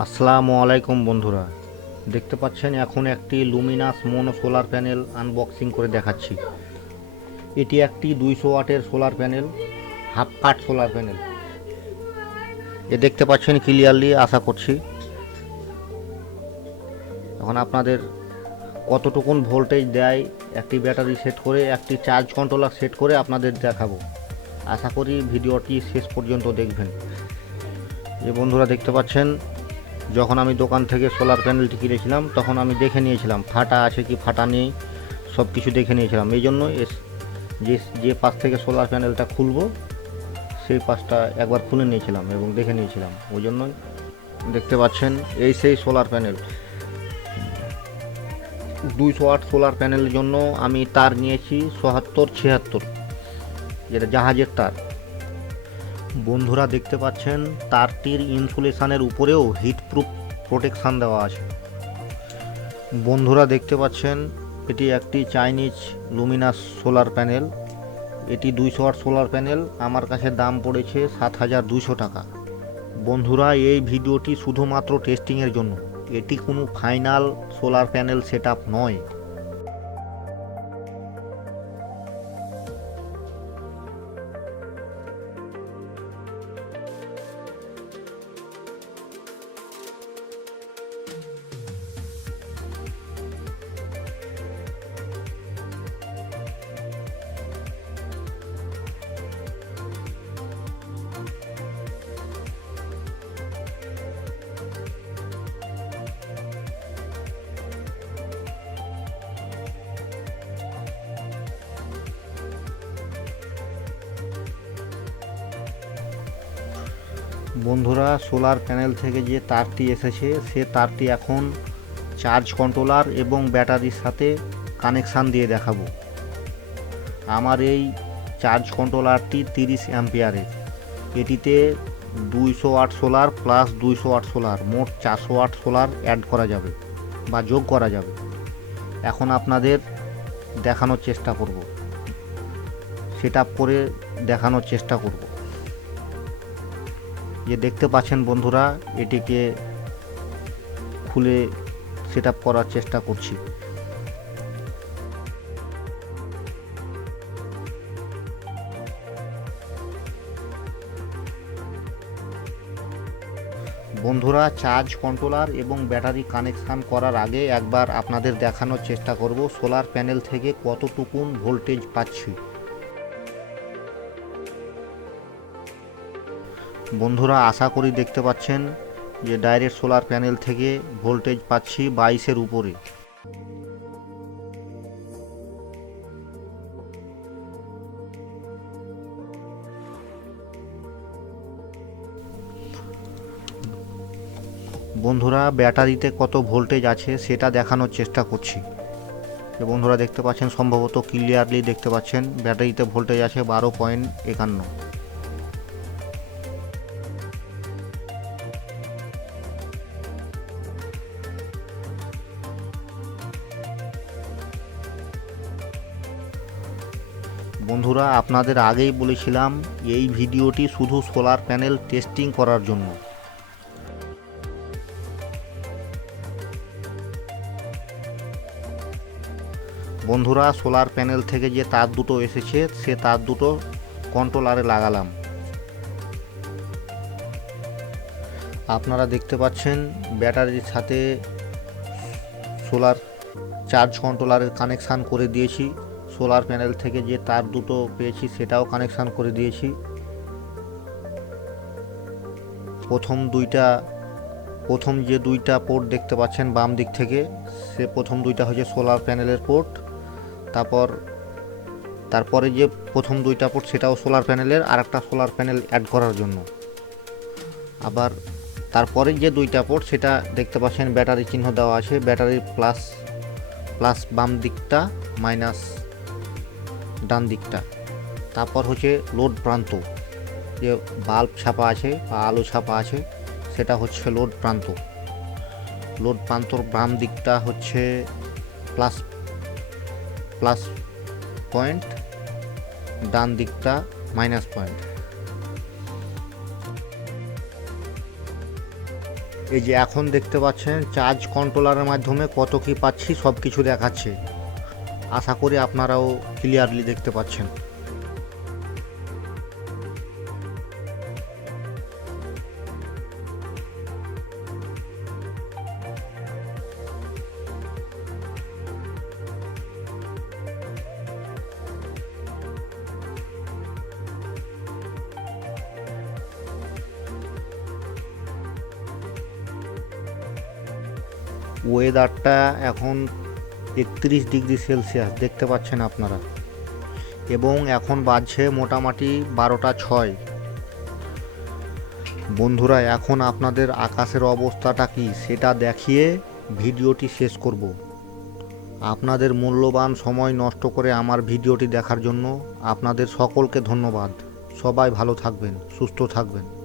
আসসালামু আলাইকুম বন্ধুরা। দেখতে পাচ্ছেন এখন একটি luminous mono solar panel unboxing করে দেখাচ্ছি। এটি একটি দুইশো ওয়াটের solar panel, half cut solar panel. এ দেখতে পাচ্ছেন ক্লিয়ারলি, আশা করছি। এখন আপনাদের কতটুকুন ভোল্টেজ দেয়, একটি ব্যাটারি সেট করে, একটি চার্জ কন্ট্রোলার সেট করে আপনাদের দেখাবো। আশা করি ভিডিওটি শেষ পর্যন্ত দেখবেন। যে বন্ধুরা দেখতে পাচ্ছেন যখন আমি দোকান থেকে সোলার প্যানেলটি কিনেছিলাম, তখন আমি দেখে নিয়েছিলাম, ফাটা আছে কি, ফাটা নেই, সব কিছু দেখে নিয়েছিলাম। এই জন্য যে যে পাশ থেকে সোলার প্যানেলটা খুলবো, সেই পাশটা একবার খুলে নিয়েছিলাম এবং দেখে নিয়েছিলাম। ওই জন্য দেখতে পাচ্ছেন, এই সেই সোলার প্যানেল দুইশো আট সোলার প্যানেলের জন্য আমি তার নিয়েছি সোহাত্তর ছিয়াত্তর, যেটা জাহাজের তার। বন্ধুরা দেখতে পাচ্ছেন তারটির ইনসুলেশনের উপরেও হিটপ্রুফ প্রোটেকশান দেওয়া আছে। বন্ধুরা দেখতে পাচ্ছেন, এটি একটি চাইনিজ লুমিনাস সোলার প্যানেল। এটি দুইশো আট সোলার প্যানেল, আমার কাছে দাম পড়েছে সাত হাজার দুশো টাকা। বন্ধুরা, এই ভিডিওটি শুধুমাত্র টেস্টিংয়ের জন্য। এটি কোনো ফাইনাল সোলার প্যানেল সেট নয়। বন্ধুরা, সোলার প্যানেল থেকে যে তারটি এসেছে, সে তারটি এখন চার্জ কন্ট্রোলার এবং ব্যাটারির সাথে কানেকশান দিয়ে দেখাবো। আমার এই চার্জ কন্ট্রোলারটি তিরিশ অ্যাম্পিয়ারের। এটিতে দুইশো ওয়াট সোলার প্লাস দুইশো ওয়াট সোলার, মোট চারশো ওয়াট সোলার অ্যাড করা যাবে বা যোগ করা যাবে। এখন আপনাদের দেখানোর চেষ্টা করব। সেট করে দেখানোর চেষ্টা করব। যে দেখতে পাচ্ছেন বন্ধুরা, এটিকে খুলে সেট করার চেষ্টা করছি। বন্ধুরা, চার্জ কন্ট্রোলার এবং ব্যাটারি কানেকশান করার আগে একবার আপনাদের দেখানোর চেষ্টা করব, সোলার প্যানেল থেকে কতটুকুন ভোল্টেজ পাচ্ছি। বন্ধুরা আশা করি দেখতে পাচ্ছেন যে ডাইরেক্ট সোলার প্যানেল থেকে ভোল্টেজ পাচ্ছি বাইশের উপরে। বন্ধুরা, ব্যাটারিতে কত ভোল্টেজ আছে সেটা দেখানোর চেষ্টা করছি। বন্ধুরা দেখতে পাচ্ছেন, সম্ভবত ক্লিয়ারলি দেখতে পাচ্ছেন, ব্যাটারিতে ভোল্টেজ আছে বারো পয়েন্ট একান্ন। বন্ধুরা, আপনাদের আগেই বলেছিলাম, এই ভিডিওটি শুধু সোলার প্যানেল টেস্টিং করার জন্য। বন্ধুরা সোলার প্যানেল থেকে যে তার দুটো এসেছে, সে তার দুটো কন্ট্রোলারে লাগালাম। আপনারা দেখতে পাচ্ছেন, ব্যাটারির সাথে সোলার চার্জ কন্ট্রোলারের কানেকশান করে দিয়েছি। সোলার প্যানেল থেকে যে তার দুটো পেয়েছি, সেটাও কানেকশান করে দিয়েছি। প্রথম দুইটা, প্রথম যে দুইটা পোর্ট দেখতে পাচ্ছেন বাম দিক থেকে, সে প্রথম দুইটা হচ্ছে সোলার প্যানেলের পোর্ট। তারপর, তারপরে যে প্রথম দুইটা পোর্ট, সেটাও সোলার প্যানেলের আর একটা সোলার প্যানেল অ্যাড করার জন্য। আবার তারপরে যে দুইটা পোর্ট, সেটা দেখতে পাচ্ছেন ব্যাটারি চিহ্ন দেওয়া আছে ব্যাটারির প্লাস প্লাস বাম দিকটা, মাইনাস ডান দিকটা। তারপর হচ্ছে লোড প্রান্ত, যে বাল্ব ছাপা আছে বা আলো ছাপা আছে, সেটা হচ্ছে লোড প্রান্ত। লোড প্রান্তর বাম দিকটা হচ্ছে প্লাস প্লাস পয়েন্ট, ডান দিকটা মাইনাস পয়েন্ট। এই যে এখন দেখতে পাচ্ছেন, চার্জ কন্ট্রোলারের মাধ্যমে কত কি পাচ্ছি সব কিছু দেখাচ্ছে। আশা করি আপনারাও ক্লিয়ারলি দেখতে পাচ্ছেন। ওয়েদারটা এখন একত্রিশ ডিগ্রি সেলসিয়াস, দেখতে পাচ্ছেন আপনারা। এবং এখন বাজছে মোটামুটি বারোটা ছয়। বন্ধুরা, এখন আপনাদের আকাশের অবস্থাটা কি সেটা দেখিয়ে ভিডিওটি শেষ করব। আপনাদের মূল্যবান সময় নষ্ট করে আমার ভিডিওটি দেখার জন্য আপনাদের সকলকে ধন্যবাদ। সবাই ভালো থাকবেন, সুস্থ থাকবেন।